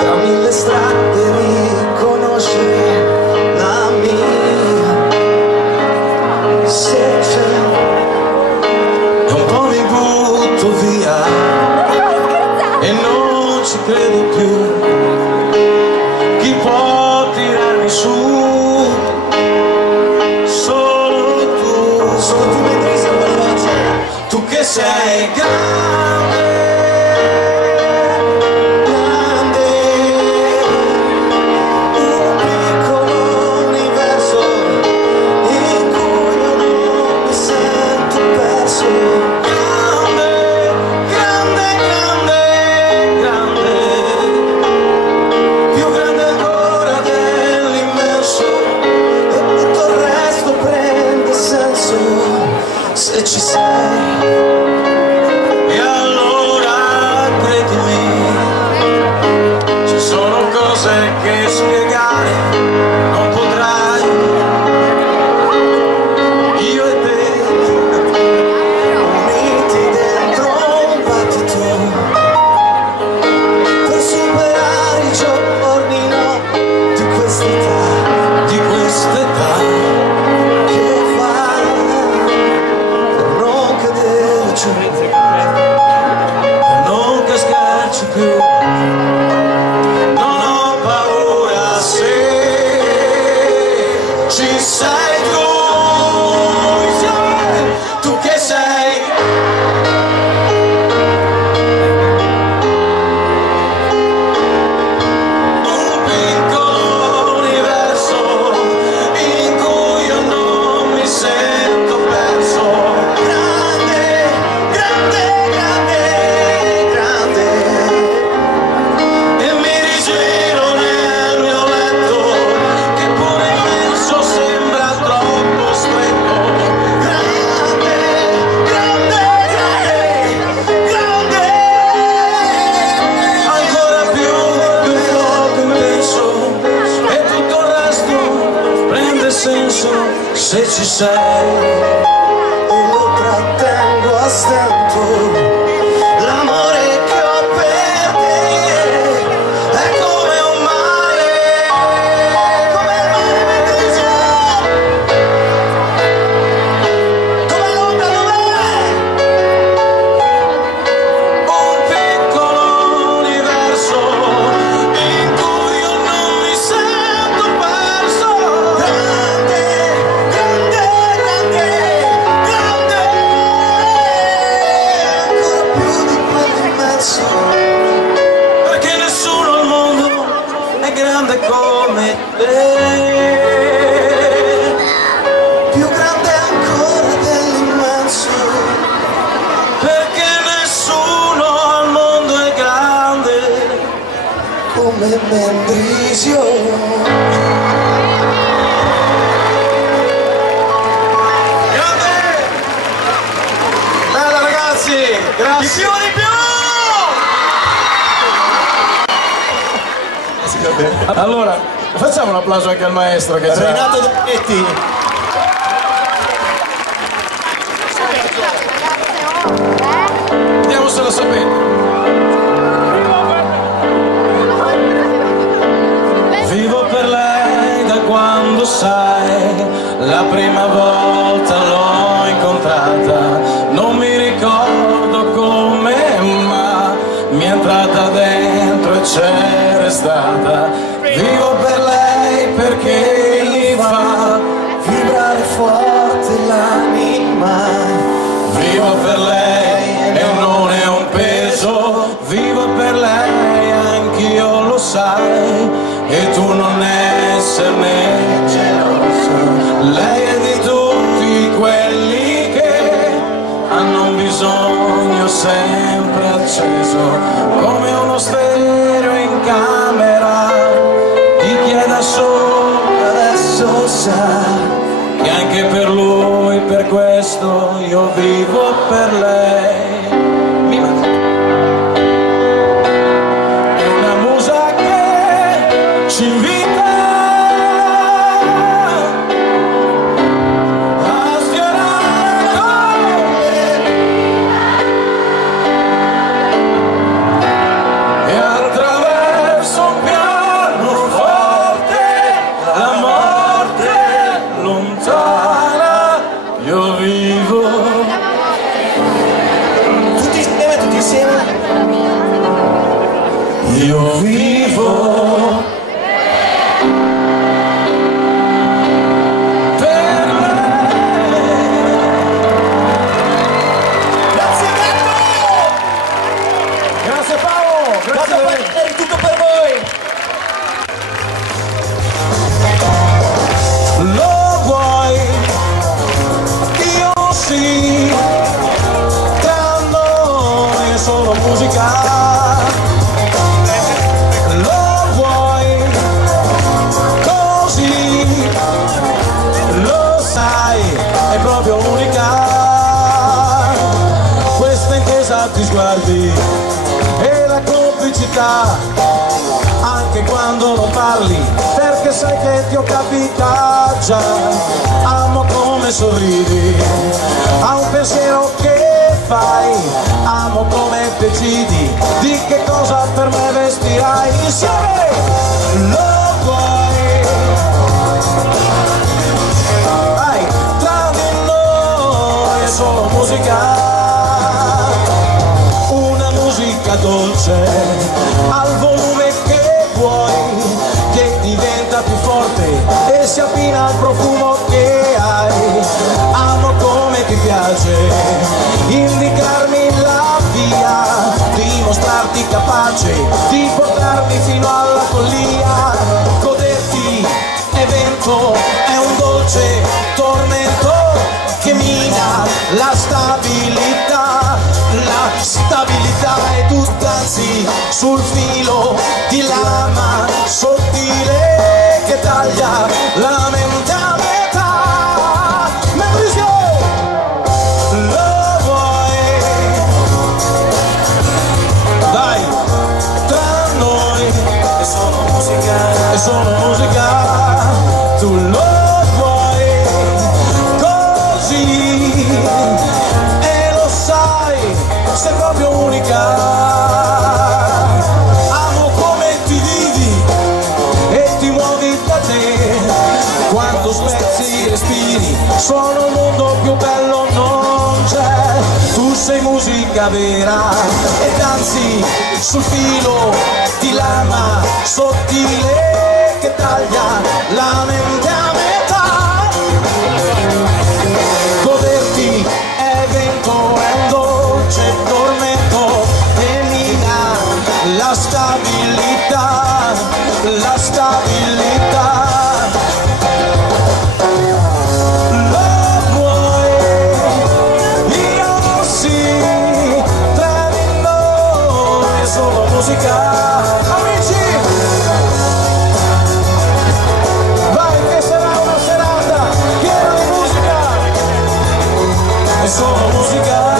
tra mille strade riconoscere la mia. Se c'è un po' mi butto via e non ci credo più. Chi può tirarmi su? Solo tu mentre sei con la voce, tu che sei grande. Se ci sei, e allora credimi, ci sono cose che spiegare non potrai. Io e te, uniti dentro un battito, per superare i giorni no di quest'età, di quest'età. Per non cascarci più, non ho paura se ci sei tu che sei. Un piccolo universo in cui io non mi sento perso. Se ci sei e lo trattengo a stento, l'amore che ho per te è come un mare Mediterraneo, come l'onda dov'è, un piccolo universo in cui io non mi sento perso. Perché nessuno al mondo è grande come te, più grande ancora dell'immenso, perché nessuno al mondo è grande come Mendrisio. Grande! Bella ragazzi! Grazie! Di più! Allora, facciamo un applauso anche al maestro che c'è. Renato Dometti. Vediamo se lo sapete. Vivo per lei da quando sai, la prima volta l'ho incontrata, non mi ricordo come, ma mi è entrata dentro e c'è restata. Vivo per lei perché mi fa vibrare forte l'anima. Vivo per lei e non è un peso. Vivo per lei, anch'io lo sai, e tu non esserne geloso. Lei è di tutti quelli che hanno un bisogno sempre acceso, come uno stereo in camera di chi è da solo. Adesso sa che anche per lui, per questo io vivo per lei. È una musa che ci io vivo per lei. Grazie Gatto! Grazie Paolo! Grazie È tutto per voi! Lo vuoi? Io sì. Tra noi è solo musica. Lo vuoi? Così. Lo sai, è proprio unica. Questa intesa ti sguardi e la complicità, anche quando non parli, perché sai che ti ho capita già. Amo come sorridi a un pensiero che fai, amo come decidi di che cosa per me vestirai. Insieme lo vuoi? Vai, tra di noi è solo musica. Una musica dolce al volume che vuoi, che diventa più forte e si abbina al profumo che hai. Amo come ti piace indicarmi la via, dimostrarti capace di portarmi fino alla follia. Goderti è vento, è un dolce tormento che mina la stabilità. La stabilità è tutta, anzi, sul filo di lama sottile che taglia la mente a metà. Maurizio, lo vuoi? Dai, tra noi è solo musica, è solo musica. Tu lo vuoi così e lo sai, sei proprio unica. Amo come ti vivi e ti muovi da te. Quando spezzi i respiri, suona un mondo più bello non c'è. Tu sei musica vera e danzi sul filo di lama sottile che taglia la mente a metà. Goderti è vento, è un dolce tormento che mina la stabilità, la stabilità. Lo vuoi? Io sì. Tra di noi è solo musica. Amici, vai che sarà una serata piena di musica. È solo musica.